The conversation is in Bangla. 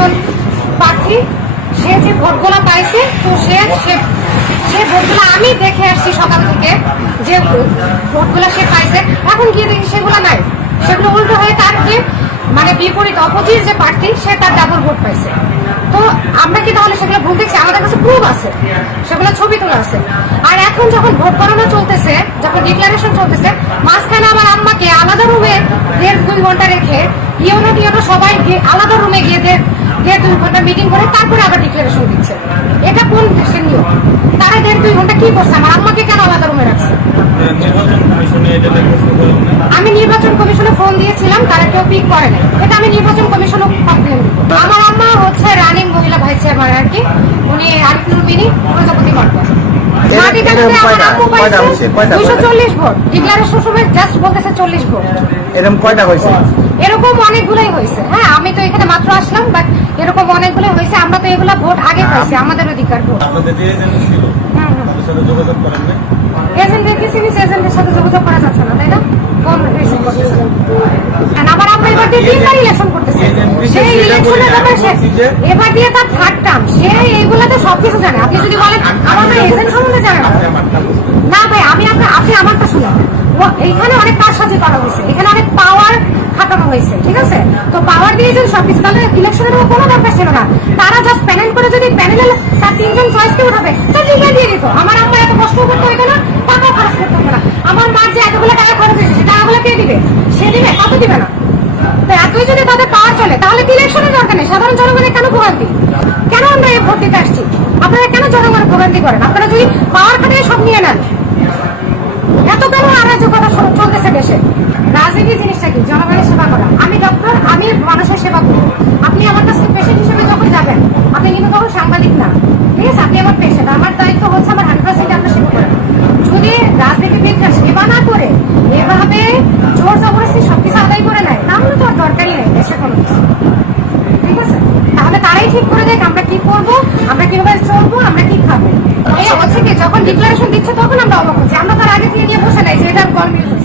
একজন প্রার্থী সে যে ভোটগুলো পাইছে, তো সে, সে- ভোটগুলো আমি দেখে আসছি সকাল থেকে যে ভোটগুলো সে পাইছে। এখন গিয়ে দেখি সেগুলো নাই। সেগুলো উল্টো হয়ে তার যে মানে বিপরীত, অপোজিট যে প্রার্থী সে তার ডাবল ভোট পাইছে। তো আমরা কি তাহলে সেগুলো ভুল দেখছি আমাদের কাছে প্রুফ আছে। সেগুলো ছবি তোলা আছে। আর এখন যখন ভোট গণনা চলতেছে, যখন ডিক্লারেশন চলতেছে, মাঝখানে আমার আম্মাকে আলাদা রুমে দেড় দুই ঘণ্টা রেখে ইউনো টিউনো সবাই আলাদা রুমে গিয়ে দেড় দেড় দুই ঘণ্টা মিটিং করে তারপরে আবার ডিক্লারেশন দিচ্ছে। এটা কোন দেশের নিয়ম? তারা দেড় দুই ঘণ্টা কি করছে? আমার আম্মাকে কেন আলাদা রুমে রাখছে? কমিশনে আমি নির্বাচন কমিশনে ফোন দিয়েছিলাম তারা কেউ পিক করে এটা আমি নির্বাচন কমিশনও কমপ্লেন দিব আমার আম্মা হচ্ছে রানিং মহিলা ভাইস চেয়ারম্যান আর কি। উনি আরিফুল মিনি প্রজাপতি? কয়টা? দুইশো চল্লিশ ভোট। ডিক্লারেশন সময় জাস্ট বলতেছে চল্লিশ ভোট। এরকম কয়টা হয়েছে? এরকম অনেকগুলোই হয়েছে। হ্যাঁ আমি তো এখানে মাত্র আসলাম বাট এরকম অনেকগুলোই হয়েছে। আমরা তো এগুলো ভোট আগে পাইছি আমাদের অধিকার ভোট। আপনাদের যে এজেন্ট ছিল হুম, হুম। তাদের সাথে যোগাযোগ করেন না এজেন্টের সাথে যোগাযোগ করা যাচ্ছে না তাই না? ফোন রিসিভ করতেছে। আবার আমরা এবার দিয়ে তিনবার ইলেকশন করতেছে সেই ইলেকশনের বলি আমি সে এবার দিয়ে তার থার্ড টার্ম সে এইগুলাতে সবকিছু জানে। আপনি যদি বলেন আমার এজেন্ট সম্বন্ধে জানে না। ভাই আমি আপনার আপনি আমারটা শুনুন। ও এইখানে অনেক কারসাজি করা হয়েছে। এখানে অনেক পাওয়ার খাটানো হয়েছে, ঠিক আছে? তো পাওয়ার দিয়েছেন সবকিছু। তাহলে ইলেকশনের কোনো দরকার ছিল না। তারা জাস্ট প্যানেল করে যদি প্যানেলে তার তিনজন চয়েসকে উঠাবে, তা লিখে দিয়ে দিত। আমার আম্মা এত কষ্ট করতে হইতো না টাকা খরচ করতে হতো না। আমার মার যে এতগুলো টাকা খরচ হয়েছে সে টাকাগুলো কে দিবে? সে দিবে কত দিবে না। তো এতই যদি তাদের পাওয়ার চলে, তাহলে ইলেকশনের দরকার নেই? সাধারণ জনগণের কেন ভোগান্তি? কেন আমরা এই ভোট দিতে আসছি? আপনারা কেন জনগণের ভোগান্তি করেন? আপনারা যদি পাওয়ার খাটিয়ে সব নিয়ে নেন, এত কেন অরাজকতা চ- চলতেছে? দেশে। রাজনীতি জিনিসটা কি? জনগণের সেবা করা। আমি ডক্টর আমি মানুষের সেবা করব আপনি আমার কাছে পেশেন্ট হিসেবে যখন যাবেন, আপনি কিন্তু তখন সাংবাদিক না। ঠিক আছে? আপনি আমার পেশেন্ট আমার দায়িত্ব হচ্ছে আমার হান্ড্রেড পার্সেন্ট আপনার সেবা করা। যদি রাজনীতিবিদরা সেবা না করে, এভাবে জোর জবরদস্তি সবকিছু আদায় করে নেয়, তাহলে তো আর দরকারই নেই দেশে কোনো ঠিক আছে? তাহলে তারাই ঠিক করে দেখ আমরা কি করব, আমরা কীভাবে চলবো, আমরা কি খাব। হচ্ছে কি, যখন ডিক্লারেশন দিচ্ছে তখন আমরা অবাক হচ্ছি। আমরা তার আগে থেকে নিয়ে বসে নাই যে এটা কি